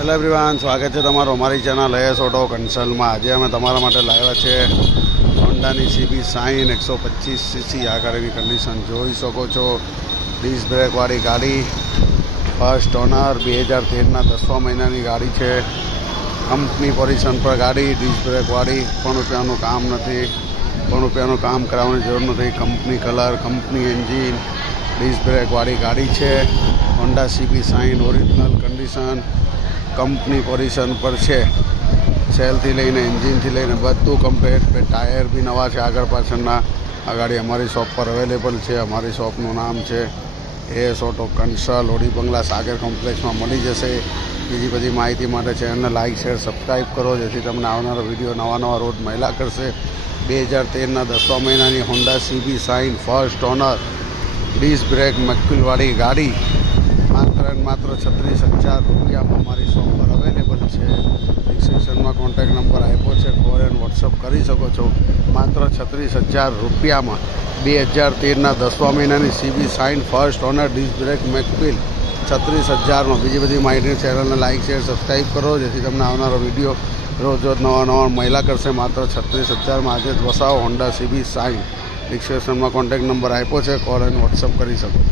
Hello everyone, સ્વાગત છે તમારું અમારી ચેનલ એસ ઓટો કન્સલ્ટમાં। આજે અમે તમારા માટે લાવ્યા છે હોન્ડાની સીબી શાઇન 125cc। આ ગાડીની કન્ડિશન જોઈ શકો છો। ડિસ્ક બ્રેકવાળી ગાડી, ફર્સ્ટ ઓનર, 2013ના 10મા મહિનાની ગાડી છે। કંપની પોઝિશન પર ગાડી, ડિસ્ક બ્રેકવાળી, પણ રૂપિયાનું કામ નથી, પણ રૂપિયાનું કામ કરાવવાની જરૂર નથી। Company colour, company engine, disc બ્રેકવાળી ગાડી છે। Honda CB Shine original condition, company position પર છે। સેલથી લઈને એન્જિનથી લઈને બધું કમ્પ્લીટ, ટાયર બી નવા છે આગળ પાછળના। આ ગાડી અમારી શોપ પર અવેલેબલ છે। અમારી શોપનું નામ છે એસ ઓટો કન્સલ્ટ, ઓડી બંગલા સાગર કોમ્પ્લેક્સમાં મળી જશે। બીજી બધી માહિતી માટે ચેનલને લાઇક, શેર, સબસ્ક્રાઈબ કરો, જેથી તમને આવનારો વિડીયો નવા રોજ મળ્યા કરશે। 2013ના 10મા મહિનાની Honda CB Shine first owner, disc brake મેક્યુલવાળી ગાડી માત્ર 36,000 રૂપિયામાં અમારી શોપ પર અવેલેબલ છે। ડિસ્ક્રિપ્શનમાં કોન્ટેક્ટ નંબર આપ્યો છે, કોલ એન્ડ વોટ્સઅપ કરી શકો છો। માત્ર 36,000 રૂપિયામાં 2013ના 10મા મહિનાની CB Shine first owner, disc brake મેક્યુલ 36,000માં। બીજી બધી માહિતી ચેનલને લાઇક, શેર, સબસ્ક્રાઈબ કરો, જેથી તમને આવનારો વિડીયો રોજ નવા મહિલા કરશે। માત્ર 36,000માં આજે જ વસાવો હોન્ડા સીબી શાઇન। ડિસ્ક્રિપ્શનમાં કોન્ટેક્ટ નંબર આપ્યો છે, કોલ એન્ડ વોટ્સઅપ કરી શકો।